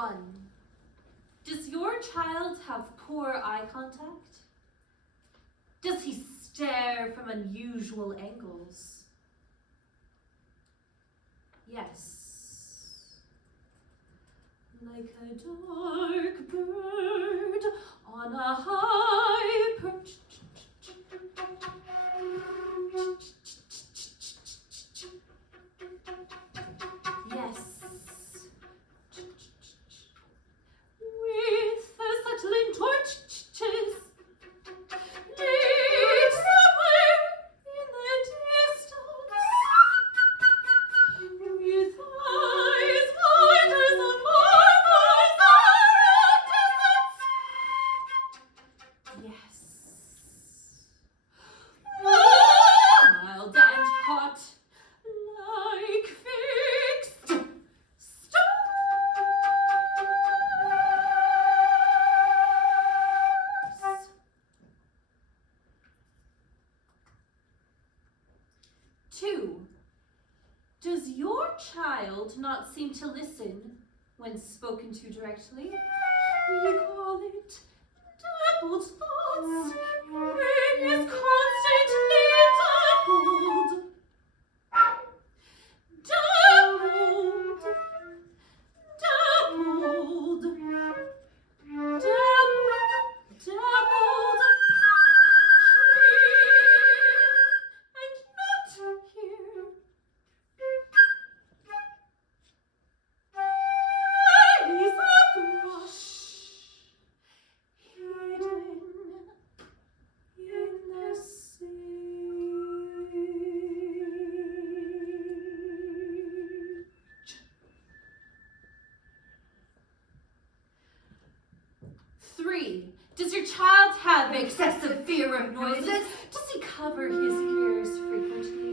1. Does your child have poor eye contact? Does he stare from unusual angles? Yes. Like a dark bird on a high perch. Yes. With such lint torches, lit somewhere in the distance, with eyes wide as a marvel's iridescence. Yes. Wild and hot, like fixed stars. 2. Does your child not seem to listen when spoken to directly? We call it dappled thoughts. It is constantly dappled. Dappled. Dappled. Dappled. Here and not here. There is a thrush hidden in the sage. 3. Does your child have excessive fear of noises? Does he cover his ears frequently?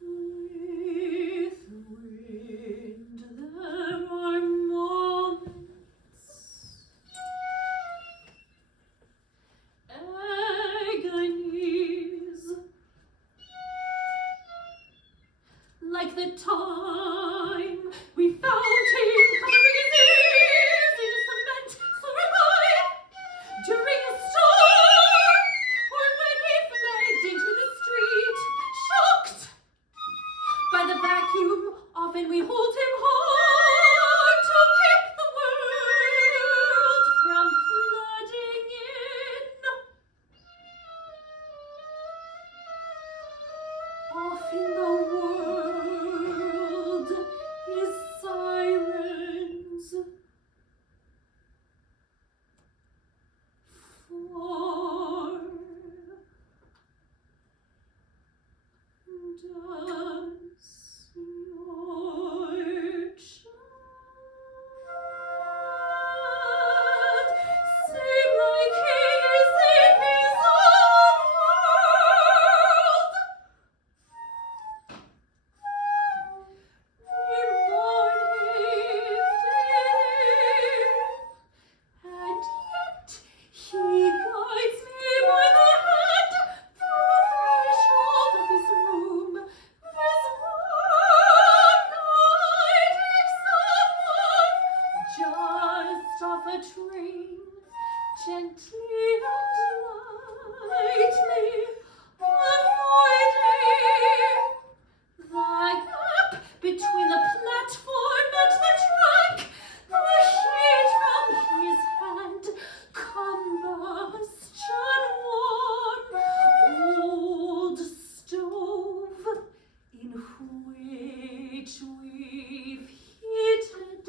With wind there are moments, agonies, like the time we found him covering his ears in cement slurry pipe during a storm, or when he fled into the street, shocked by the vacuum. Often we hold him hard to keep the world from flooding in. Often the world is silence. 4. Does your child seem like he is in his own world? We mourn him dear, and yet he guides me by the hand through the threshold of his room. There's one guiding someone just off a train, gently and lightly, avoiding the gap between the platform and the track. The heat from his hand, combustion warm, old stove in which we've heated.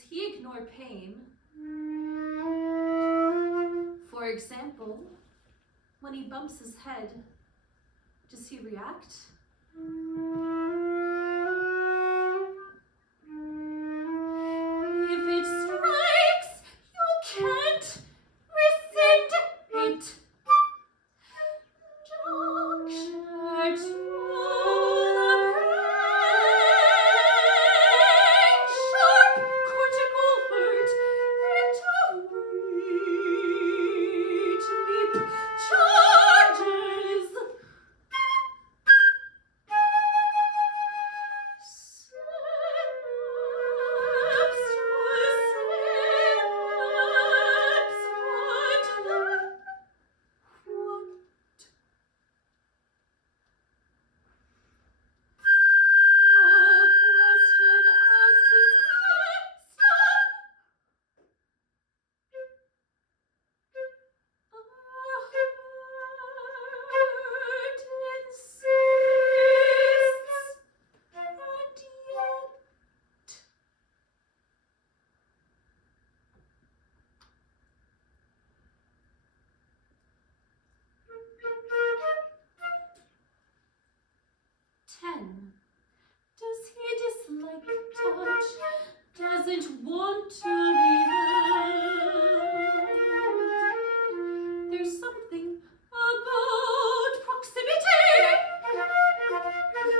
Does he ignore pain? For example, when he bumps his head, does he react? If it strikes, you can't rescind it. Juncture to the brain, sharp cortical hurt, interreach, leap, charges. Does he dislike touch? Doesn't want to be held? There's something about proximity,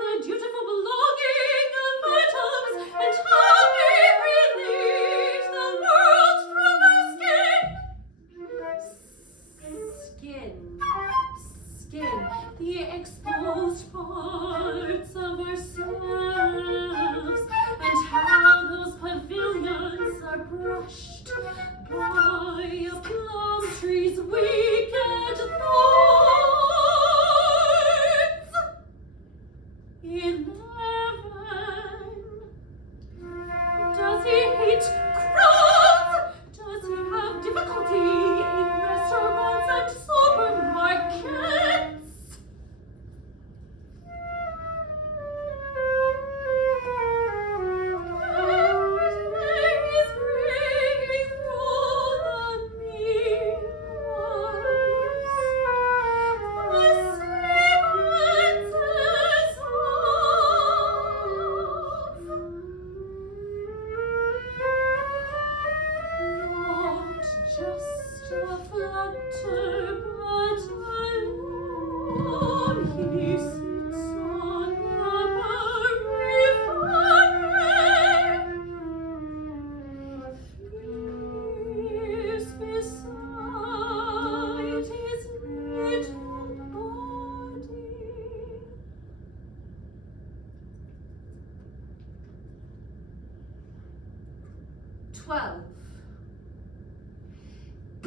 the dutiful belonging of atoms, and how we relate the world from our skin, the exposed parts of ourselves, and how those pavilions are brushed by a plum tree's wicked thorns. 11. Does he hate crowds? Does he have difficulty in restaurants and supermarkets?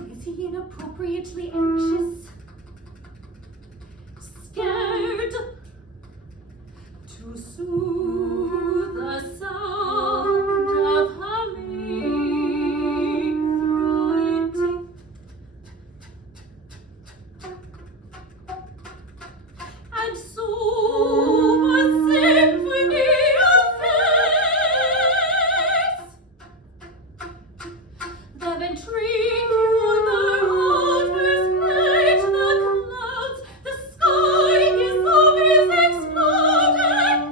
Is he inappropriately anxious? Scared? To soothe the sound of humming through and so a symphony of face. The ventricular outburst plate, the clouds, the sky is always exploding.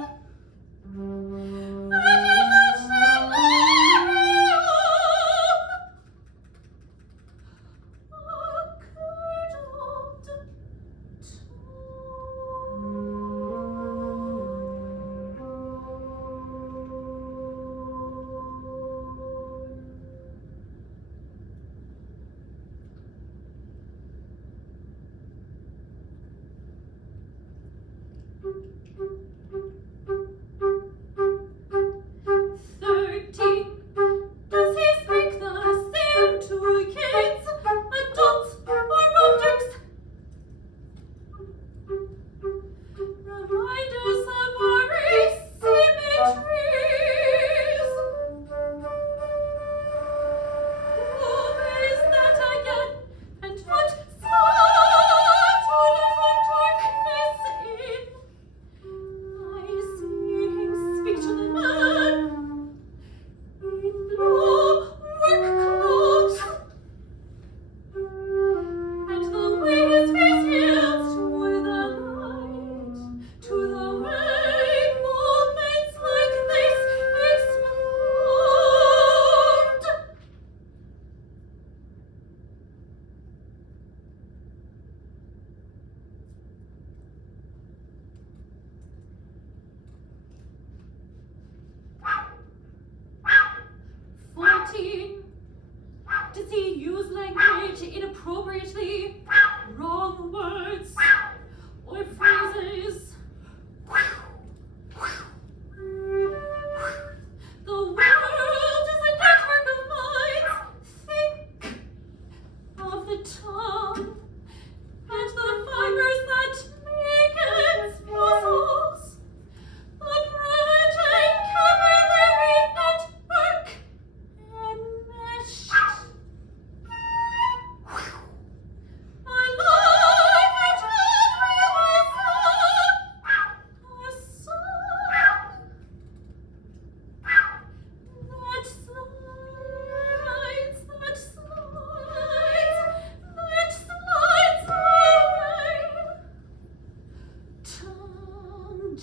writing? Does he use language inappropriately? Wrong words or phrases? The world is a network of minds. Think of the tongue and the fibers that make its muscles. The branching capillary network enmeshed. My life returned with a song that slides, that slides away. Tongue